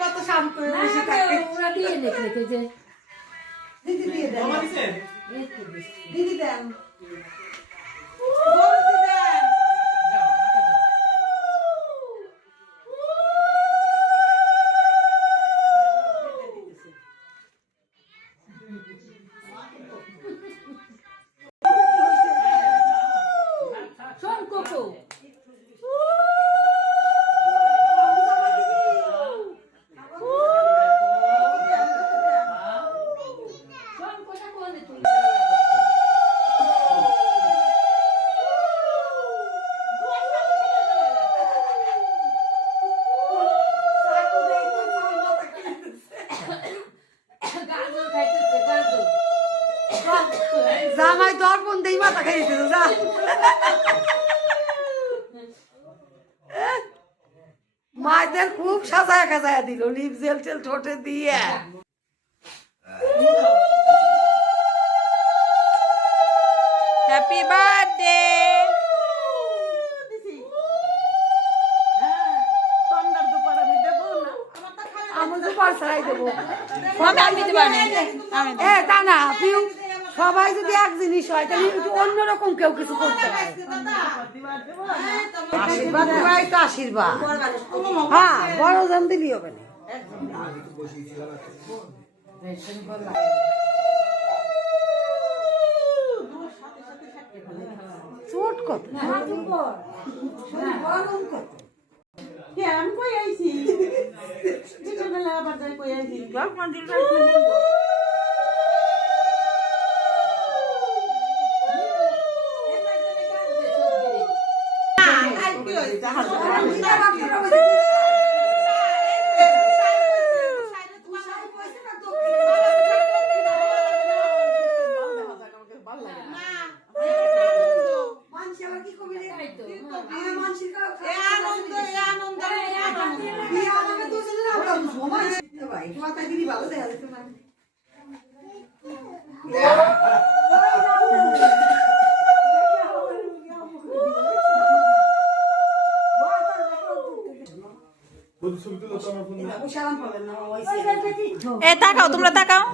কত শান্ত দিদি দেন জামাই দর্পণ দেই মাথা খাইছে যা মায়েদের খুব সাজায় খাজায় দিল লিপ জেল টেল ঠোঁটে দিয়ে হ্যাপি বার্থডে আমি দুপার ছাড়াই দেবো তা না পিউ সবাই যদি এক জিনিস হয় তাহলে একটু অন্যরকম কেউ কিছু করতে হয় আশীর্বাদ দেওয়াই তো আশীর্বাদ হ্যাঁ বড় জন দিলি হবে না চোট কত গরম কত আমি কই আইছি বিকেলবেলা আবার যাই কই আইছি মন্দির তাকাও তোমরা তাকাও